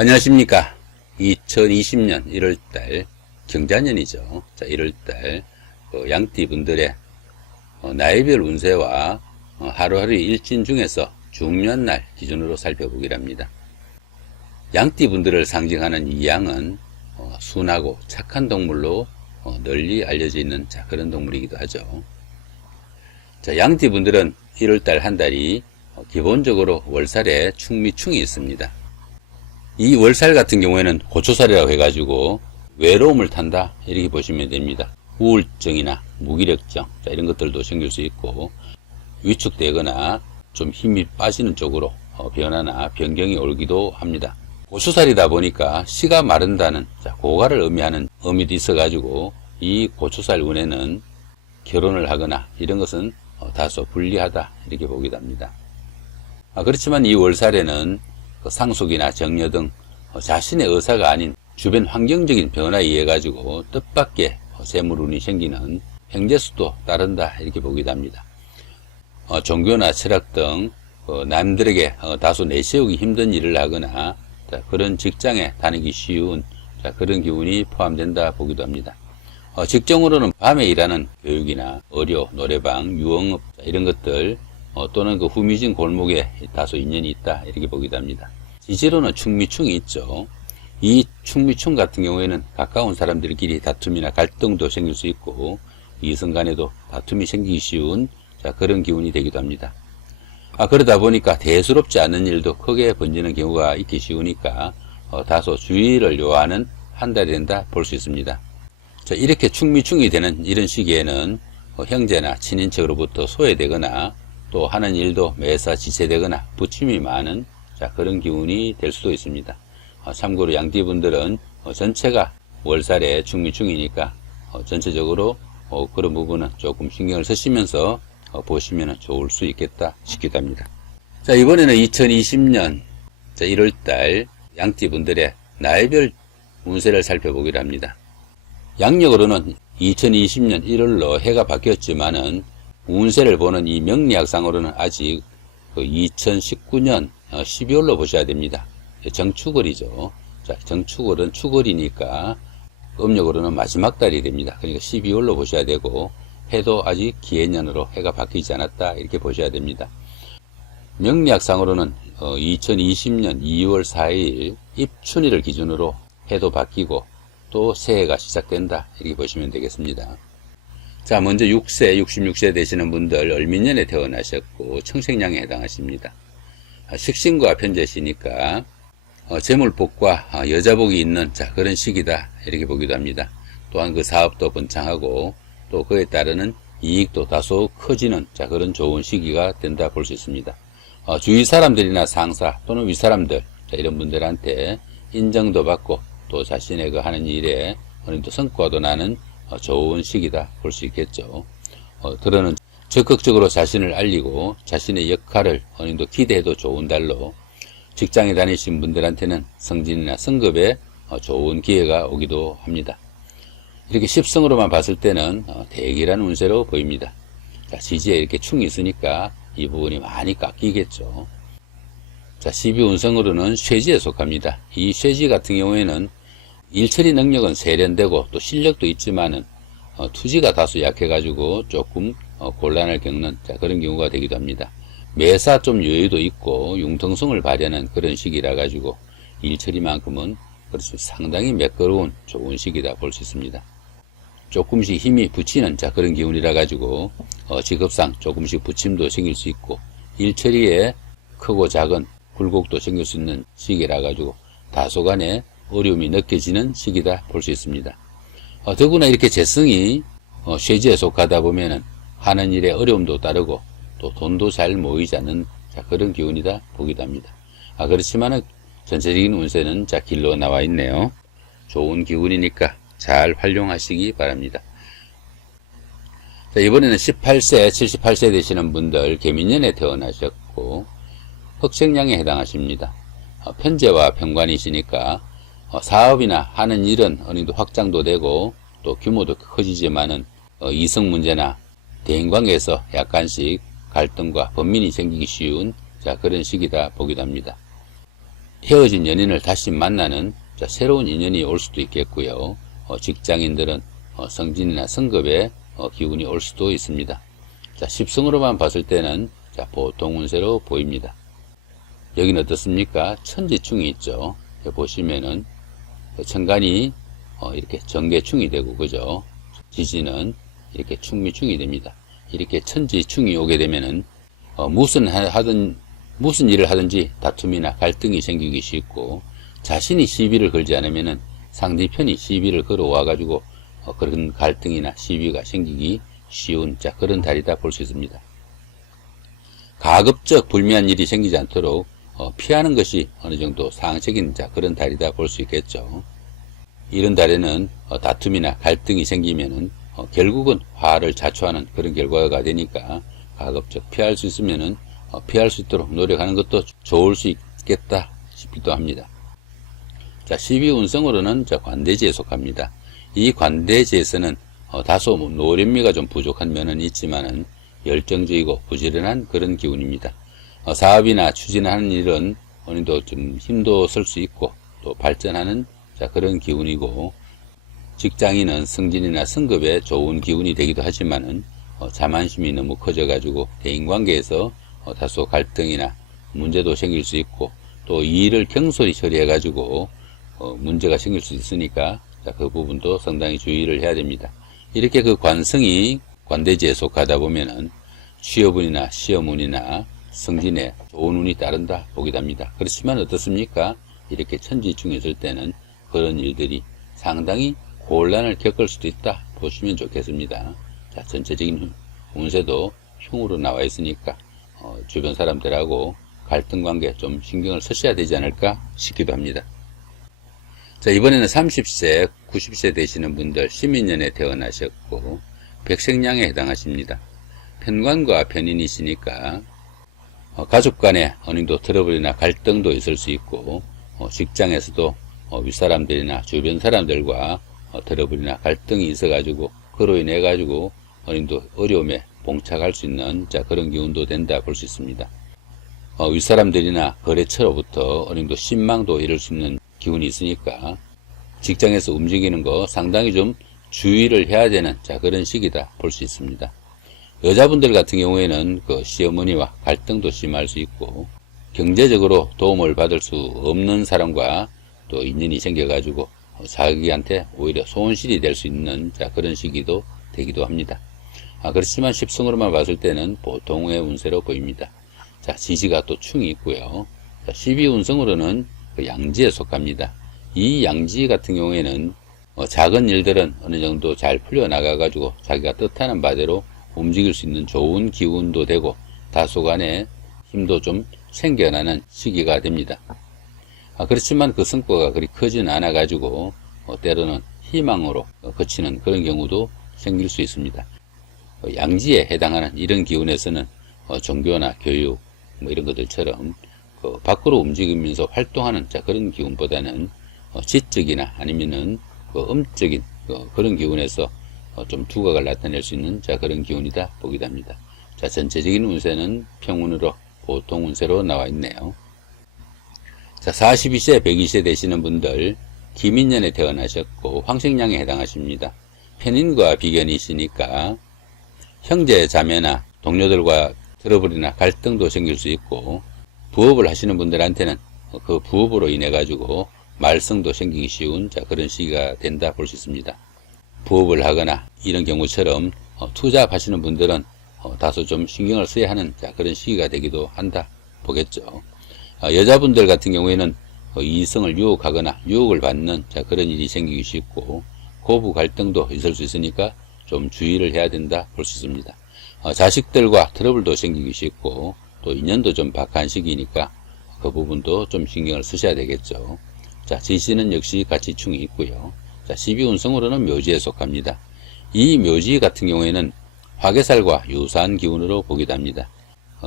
안녕하십니까. 2020년 1월달 경자년이죠. 자, 1월달 양띠분들의 나이별 운세와 하루하루의 일진 중에서 중요한 날 기준으로 살펴보기로 합니다. 양띠분들을 상징하는 이 양은 순하고 착한 동물로 널리 알려져 있는 그런 동물이기도 하죠. 자, 양띠분들은 1월달 한 달이 기본적으로 월살에 충미충이 있습니다. 이 월살 같은 경우에는 고초살이라고 해가지고 외로움을 탄다 이렇게 보시면 됩니다. 우울증이나 무기력증 이런 것들도 생길 수 있고 위축되거나 좀 힘이 빠지는 쪽으로 변화나 변경이 오기도 합니다. 고초살이다 보니까 씨가 마른다는 고가를 의미하는 의미도 있어가지고 이 고초살 운에는 결혼을 하거나 이런 것은 다소 불리하다 이렇게 보기도 합니다. 그렇지만 이 월살에는 상속이나 정려 등 자신의 의사가 아닌 주변 환경적인 변화에 의해 가지고 뜻밖의 재물운이 생기는 행재수도 따른다 이렇게 보기도 합니다. 종교나 철학 등 남들에게 다소 내세우기 힘든 일을 하거나 그런 직장에 다니기 쉬운 그런 기운이 포함된다 보기도 합니다. 직종으로는 밤에 일하는 교육이나 의료, 노래방, 유흥업 이런 것들 또는 그 후미진 골목에 다소 인연이 있다 이렇게 보기도 합니다. 지지로는 충미충이 있죠. 이 충미충 같은 경우에는 가까운 사람들끼리 다툼이나 갈등도 생길 수 있고 이성 간에도 다툼이 생기기 쉬운 그런 기운이 되기도 합니다. 그러다 보니까 대수롭지 않은 일도 크게 번지는 경우가 있기 쉬우니까 다소 주의를 요하는 한 달이 된다 볼 수 있습니다. 이렇게 충미충이 되는 이런 시기에는 형제나 친인척으로부터 소외되거나 또 하는 일도 매사 지체되거나 부침이 많은 그런 기운이 될 수도 있습니다. 참고로 양띠분들은 전체가 월살의 충미충이니까 전체적으로 그런 부분은 조금 신경을 쓰시면서 보시면 좋을 수 있겠다 싶기도 합니다. 자, 이번에는 2020년 1월달 양띠분들의 나이별 운세를 살펴보기로 합니다. 양력으로는 2020년 1월로 해가 바뀌었지만은 운세를 보는 이 명리학상으로는 아직 2019년 12월로 보셔야 됩니다. 정축월이죠. 자, 정축월은 축월이니까 음력으로는 마지막 달이 됩니다. 그러니까 12월로 보셔야 되고 해도 아직 기해년으로 해가 바뀌지 않았다 이렇게 보셔야 됩니다. 명리학상으로는 2020년 2월 4일 입춘일을 기준으로 해도 바뀌고 또 새해가 시작된다 이렇게 보시면 되겠습니다. 자, 먼저 6세, 66세 되시는 분들 을민년에 태어나셨고 청생량에 해당하십니다. 식신과 편재시니까 재물복과 여자복이 있는 그런 시기다 이렇게 보기도 합니다. 또한 그 사업도 번창하고 또 그에 따르는 이익도 다소 커지는 그런 좋은 시기가 된다 볼 수 있습니다. 주위 사람들이나 상사 또는 윗사람들 이런 분들한테 인정도 받고 또 자신의 그 하는 일에 어느 정도 성과도 나는 좋은 시기다 볼 수 있겠죠. 들어는 적극적으로 자신을 알리고 자신의 역할을 어느 정도 기대해도 좋은 달로 직장에 다니신 분들한테는 승진이나 승급에 좋은 기회가 오기도 합니다. 이렇게 십성으로만 봤을 때는 대기란 운세로 보입니다. 자, 지지에 이렇게 충이 있으니까 이 부분이 많이 깎이겠죠. 자, 12운성으로는 쇠지에 속합니다. 이 쇠지 같은 경우에는 일처리 능력은 세련되고 또 실력도 있지만은 투지가 다소 약해가지고 조금 곤란을 겪는 그런 경우가 되기도 합니다. 매사 좀 여유도 있고 융통성을 발휘하는 그런 시기라 가지고 일처리만큼은 그래서 상당히 매끄러운 좋은 시기다 볼 수 있습니다. 조금씩 힘이 붙이는 그런 기운이라 가지고 직업상 조금씩 부침도 생길 수 있고 일처리에 크고 작은 굴곡도 생길 수 있는 시기라 가지고 다소간의 어려움이 느껴지는 시기다 볼 수 있습니다. 더구나 이렇게 재성이 쇠지에 속하다 보면은 하는 일에 어려움도 따르고 또 돈도 잘 모이지 않는 그런 기운이다 보기도 합니다. 그렇지만은 전체적인 운세는 길로 나와 있네요. 좋은 기운이니까 잘 활용하시기 바랍니다. 자, 이번에는 18세, 78세 되시는 분들 개미년에 태어나셨고 흑생량에 해당하십니다. 편재와 편관이시니까 사업이나 하는 일은 어느 정도 확장도 되고 또 규모도 커지지만은 이성 문제나 대인관계에서 약간씩 갈등과 번민이 생기기 쉬운 그런 시기다 보기도 합니다. 헤어진 연인을 다시 만나는 자, 새로운 인연이 올 수도 있겠고요. 직장인들은 승진이나 승급의 기운이 올 수도 있습니다. 자, 십성으로만 봤을 때는 자, 보통 운세로 보입니다. 여기는 어떻습니까? 천지충이 있죠. 보시면은 천간이 이렇게 정계충이 되고, 그죠? 지지는 이렇게 충미충이 됩니다. 이렇게 천지충이 오게 되면은 무슨 일을 하든지 다툼이나 갈등이 생기기 쉽고, 자신이 시비를 걸지 않으면은 상대편이 시비를 걸어와 가지고 그런 갈등이나 시비가 생기기 쉬운 자, 그런 달이다 볼 수 있습니다. 가급적 불미한 일이 생기지 않도록 피하는 것이 어느 정도 상책인 자, 그런 달이다 볼 수 있겠죠. 이런 달에는 다툼이나 갈등이 생기면은 결국은 화를 자초하는 그런 결과가 되니까 가급적 피할 수 있으면은 피할 수 있도록 노력하는 것도 좋을 수 있겠다 싶기도 합니다. 자, 12운성으로는 자, 관대지에 속합니다. 이 관대지에서는 다소 노련미가 좀 부족한 면은 있지만은 열정적이고 부지런한 그런 기운입니다. 사업이나 추진하는 일은 어느 정도 좀 힘도 쓸 수 있고 또 발전하는 자, 그런 기운이고, 직장인은 승진이나 승급에 좋은 기운이 되기도 하지만은 자만심이 너무 커져가지고 대인관계에서 다소 갈등이나 문제도 생길 수 있고, 또 이 일을 경솔히 처리해가지고 문제가 생길 수 있으니까 자, 그 부분도 상당히 주의를 해야 됩니다. 이렇게 그 관성이 관대지에 속하다 보면은 취업운이나 시험운이나 승진에 좋은 운이 따른다 보기도 합니다. 그렇지만 어떻습니까? 이렇게 천지충이 있을 때는 그런 일들이 상당히 곤란을 겪을 수도 있다 보시면 좋겠습니다. 자, 전체적인 운세도 흉으로 나와 있으니까 주변 사람들하고 갈등 관계 좀 신경을 쓰셔야 되지 않을까 싶기도 합니다. 자, 이번에는 30세, 90세 되시는 분들 시민년에 태어나셨고 백생량에 해당하십니다. 편관과 편인이시니까 가족 간에 어느 정도 트러블이나 갈등도 있을 수 있고, 직장에서도 윗사람들이나 주변 사람들과 트러블이나 갈등이 있어가지고 그로 인해 가지고 어느 정도 어려움에 봉착할 수 있는 자, 그런 기운도 된다 볼 수 있습니다. 윗사람들이나 거래처로부터 어느 정도 신망도 이룰 수 있는 기운이 있으니까 직장에서 움직이는 거 상당히 좀 주의를 해야 되는 자, 그런 시기다 볼 수 있습니다. 여자분들 같은 경우에는 그 시어머니와 갈등도 심할 수 있고, 경제적으로 도움을 받을 수 없는 사람과 또 인연이 생겨가지고 자기한테 오히려 손실이 될 수 있는 자, 그런 시기도 되기도 합니다. 그렇지만 십성으로만 봤을 때는 보통의 운세로 보입니다. 자, 지지가 또 충이 있고요. 자, 12운성으로는 그 양지에 속합니다. 이 양지 같은 경우에는 작은 일들은 어느 정도 잘 풀려나가가지고 자기가 뜻하는 바대로 움직일 수 있는 좋은 기운도 되고, 다소간의 힘도 좀 생겨나는 시기가 됩니다. 그렇지만 그 성과가 그리 크진 않아가지고 때로는 희망으로 그치는 그런 경우도 생길 수 있습니다. 양지에 해당하는 이런 기운에서는 종교나 교육 뭐 이런 것들처럼 밖으로 움직이면서 활동하는 자, 그런 기운보다는 지적이나 아니면은 음적인 그런 기운에서 좀 두각을 나타낼 수 있는 자, 그런 기운이다 보기도 합니다. 자, 전체적인 운세는 평운으로 보통 운세로 나와 있네요. 자, 42세, 102세 되시는 분들 기민년에 태어나셨고 황생량에 해당하십니다. 편인과 비견이시니까 형제 자매나 동료들과 트러블이나 갈등도 생길 수 있고, 부업을 하시는 분들한테는 그 부업으로 인해 가지고 말썽도 생기기 쉬운 자, 그런 시기가 된다 볼 수 있습니다. 부업을 하거나 이런 경우처럼 투잡하시는 분들은 다소 좀 신경을 써야 하는 자, 그런 시기가 되기도 한다 보겠죠. 여자분들 같은 경우에는 이성을 유혹하거나 유혹을 받는 자, 그런 일이 생기기 쉽고, 고부 갈등도 있을 수 있으니까 좀 주의를 해야 된다 볼 수 있습니다. 자식들과 트러블도 생기기 쉽고, 또 인연도 좀 박한 시기니까 그 부분도 좀 신경을 쓰셔야 되겠죠. 자, 지시는 역시 같이 충이 있고요. 자, 12운성으로는 묘지에 속합니다. 이 묘지 같은 경우에는 화개살과 유사한 기운으로 보기도 합니다.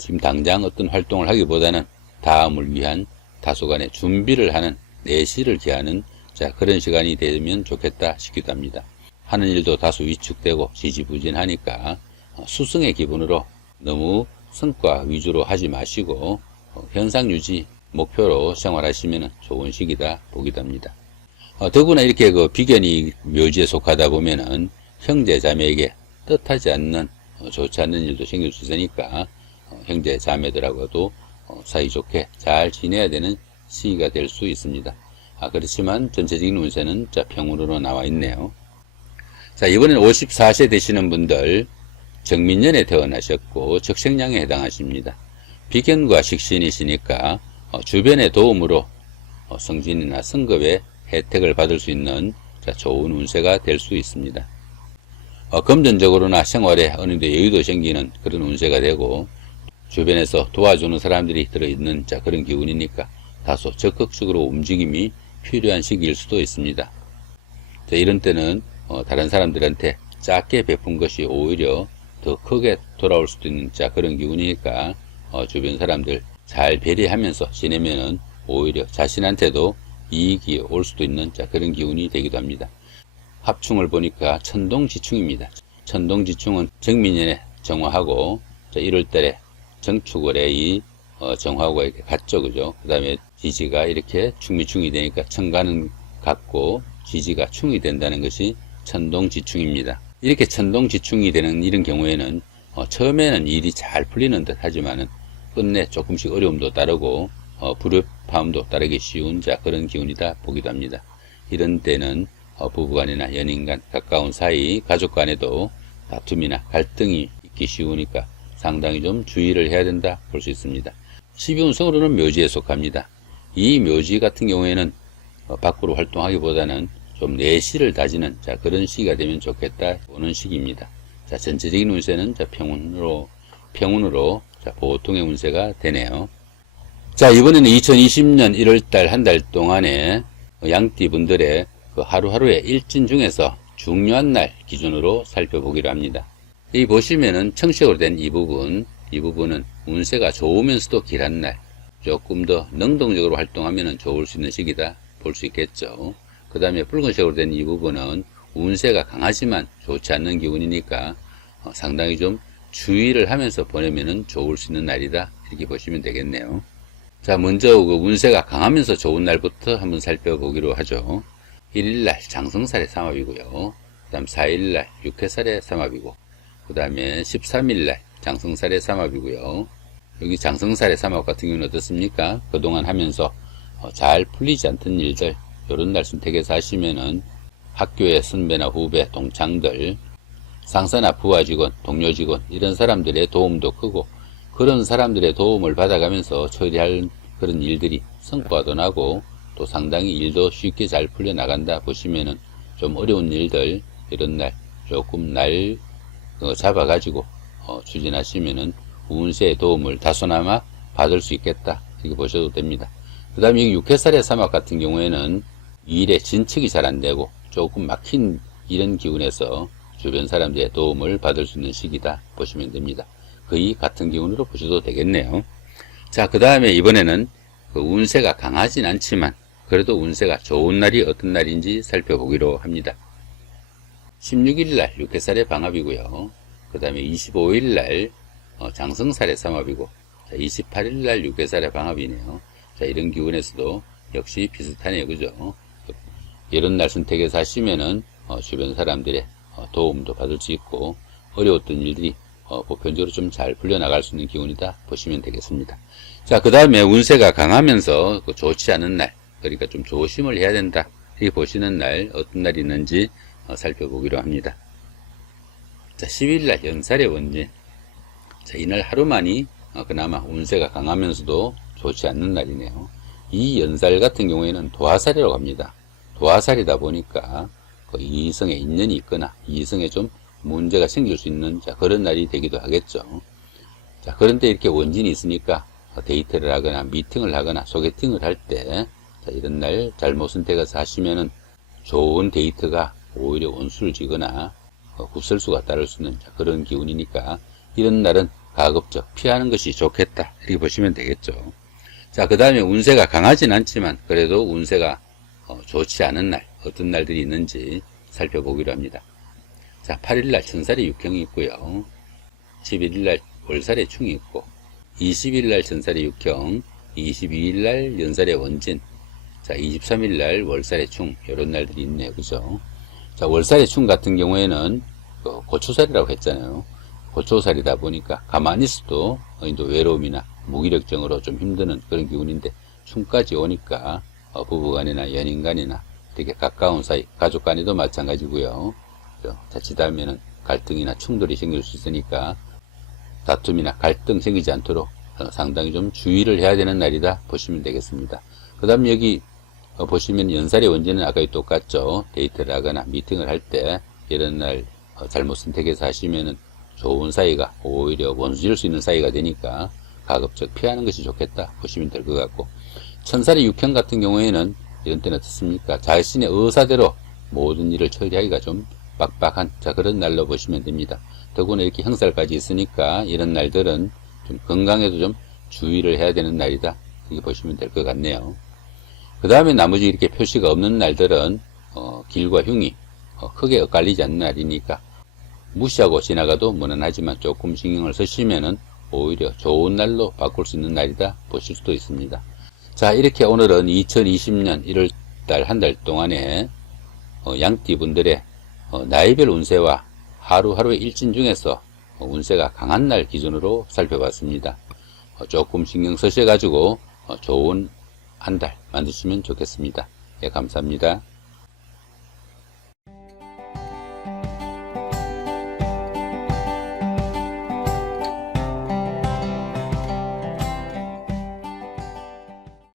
지금 당장 어떤 활동을 하기보다는 다음을 위한 다소간의 준비를 하는, 내실을 기하는 자, 그런 시간이 되면 좋겠다 싶기도 합니다. 하는 일도 다소 위축되고 지지부진하니까 수승의 기분으로 너무 성과 위주로 하지 마시고 현상 유지, 목표로 생활하시면 좋은 시기다 보기도 합니다. 더구나 이렇게 비견이 묘지에 속하다 보면은 형제 자매에게 뜻하지 않는 좋지 않는 일도 생길 수 있으니까 형제 자매들하고도 사이좋게 잘 지내야 되는 시기가 될 수 있습니다. 그렇지만 전체적인 운세는 평운으로 나와 있네요. 자, 이번에는 54세 되시는 분들 정민년에 태어나셨고 적생량에 해당하십니다. 비견과 식신이시니까 주변의 도움으로 승진이나 승급의 혜택을 받을 수 있는 좋은 운세가 될 수 있습니다. 금전적으로나 생활에 어느 정도 여유도 생기는 그런 운세가 되고 주변에서 도와주는 사람들이 들어있는 그런 기운이니까 다소 적극적으로 움직임이 필요한 시기일 수도 있습니다. 이런 때는 다른 사람들한테 작게 베푼 것이 오히려 더 크게 돌아올 수도 있는 그런 기운이니까 주변 사람들 잘 배려하면서 지내면은 오히려 자신한테도 이익이 올 수도 있는 그런 기운이 되기도 합니다. 합충을 보니까 천동지충입니다. 천동지충은 정민년에 정화하고 1월달에 정축월에 이 정화하고 이렇게 같죠, 그죠? 그 다음에 지지가 이렇게 충미충이 되니까 천간은 같고 지지가 충이 된다는 것이 천동지충입니다. 이렇게 천동지충이 되는 이런 경우에는 처음에는 일이 잘 풀리는 듯 하지만은 끝내 조금씩 어려움도 따르고 불협화음도 따르기 쉬운 그런 기운이다 보기도 합니다. 이런 때는 부부간이나 연인간, 가까운 사이, 가족 간에도 다툼이나 갈등이 있기 쉬우니까 상당히 좀 주의를 해야 된다 볼 수 있습니다. 12운성으로는 묘지에 속합니다. 이 묘지 같은 경우에는 밖으로 활동하기보다는 좀 내실을 다지는 그런 시기가 되면 좋겠다 보는 시기입니다. 전체적인 운세는 평운으로 보통의 운세가 되네요. 이번에는 2020년 1월달 한 달 동안에 양띠 분들의 하루하루의 일진 중에서 중요한 날 기준으로 살펴보기로 합니다. 이 보시면은 청색으로 된 이 부분은 운세가 좋으면서도 길한 날, 조금 더 능동적으로 활동하면 좋을 수 있는 시기다 볼 수 있겠죠. 그 다음에 붉은색으로 된 이 부분은 운세가 강하지만 좋지 않는 기운이니까 상당히 좀 주의를 하면서 보내면 좋을 수 있는 날이다 이렇게 보시면 되겠네요. 먼저 운세가 강하면서 좋은 날부터 한번 살펴보기로 하죠. 1일날 장성살의 삼합이고요. 그 다음 4일날 육해살의 삼합이고, 그 다음에 13일날 장성살의 삼합이고요. 여기 장성살의 삼합 같은 경우는 어떻습니까? 그동안 하면서 잘 풀리지 않던 일들, 요런 날 선택해서 하시면은 학교의 선배나 후배, 동창들, 상사나 부하 직원, 동료 직원, 이런 사람들의 도움도 크고, 그런 사람들의 도움을 받아가면서 처리할 그런 일들이 성과도 나고, 또 상당히 일도 쉽게 잘 풀려나간다 보시면은 좀 어려운 일들, 이런 날 조금 날 잡아가지고 추진하시면은 운세의 도움을 다소나마 받을 수 있겠다 이렇게 보셔도 됩니다. 그 다음에 이 육해살의 사막 같은 경우에는 일에 진척이 잘 안되고 조금 막힌 이런 기운에서 주변 사람들의 도움을 받을 수 있는 시기다 보시면 됩니다. 거의 같은 기운으로 보셔도 되겠네요. 그 다음에 이번에는 운세가 강하진 않지만 그래도 운세가 좋은 날이 어떤 날인지 살펴보기로 합니다. 16일날 육해살의 방합이고요. 그 다음에 25일날 장성살의 삼합이고, 28일날 육해살의 방합이네요. 이런 기운에서도 역시 비슷하네요, 그죠? 이런 날 선택해서 하시면은 주변 사람들의 도움도 받을 수 있고 어려웠던 일들이 보편적으로 좀 잘 풀려나갈 수 있는 기운이다 보시면 되겠습니다. 그 다음에 운세가 강하면서 좋지 않은 날, 그러니까 좀 조심을 해야 된다 이렇게 보시는 날 어떤 날이 있는지 살펴보기로 합니다. 10일날 연살의 원진. 이날 하루만이 그나마 운세가 강하면서도 좋지 않는 날이네요. 이 연살 같은 경우에는 도화살이라고 합니다. 도화살이다 보니까 이성에 인연이 있거나 이성에 좀 문제가 생길 수 있는 그런 날이 되기도 하겠죠. 그런데 이렇게 원진이 있으니까 데이트를 하거나 미팅을 하거나 소개팅을 할 때 이런 날 잘못 선택해서 하시면은 좋은 데이트가 오히려 원수를 지거나 굿설수가 따를 수 있는 그런 기운이니까 이런 날은 가급적 피하는 것이 좋겠다 이렇게 보시면 되겠죠. 그 다음에 운세가 강하진 않지만 그래도 운세가 좋지 않은 날 어떤 날들이 있는지 살펴보기로 합니다. 8일날 천살의 육형이 있고요. 11일날 월살의 충이 있고, 20일날 천살의 육형, 22일 날 연살의 원진, 자, 23일 날 월살의 충, 이런 날들이 있네요. 그죠? 자, 월살의 충 같은 경우에는 고초살이라고 했잖아요. 고초살이다 보니까 가만히 있어도 또 외로움이나 무기력증으로 좀 힘드는 그런 기운인데, 충까지 오니까 부부간이나 연인간이나 되게 가까운 사이, 가족 간에도 마찬가지고요. 자칫하면은 갈등이나 충돌이 생길 수 있으니까 다툼이나 갈등 생기지 않도록 상당히 좀 주의를 해야 되는 날이다 보시면 되겠습니다. 그 다음 여기 보시면 연살의 원진은 아까 똑같죠. 데이트를 하거나 미팅을 할 때 이런 날 잘못 선택해서 하시면은 좋은 사이가 오히려 원수질 수 있는 사이가 되니까 가급적 피하는 것이 좋겠다 보시면 될 것 같고, 천살의 육형 같은 경우에는 이런 때는 어떻습니까? 자신의 의사대로 모든 일을 처리하기가 좀 빡빡한 그런 날로 보시면 됩니다. 더구나 이렇게 형살까지 있으니까 이런 날들은 좀 건강에도 좀 주의를 해야 되는 날이다 이렇게 보시면 될 것 같네요. 그 다음에 나머지 이렇게 표시가 없는 날들은 길과 흉이 크게 엇갈리지 않는 날이니까 무시하고 지나가도 무난하지만 조금 신경을 쓰시면은 오히려 좋은 날로 바꿀 수 있는 날이다 보실 수도 있습니다. 자, 이렇게 오늘은 2020년 1월달 한 달 동안에 양띠분들의 나이별 운세와 하루하루의 일진 중에서 운세가 강한 날 기준으로 살펴봤습니다. 조금 신경 쓰셔가지고 좋은 한 달 만드시면 좋겠습니다. 예, 감사합니다.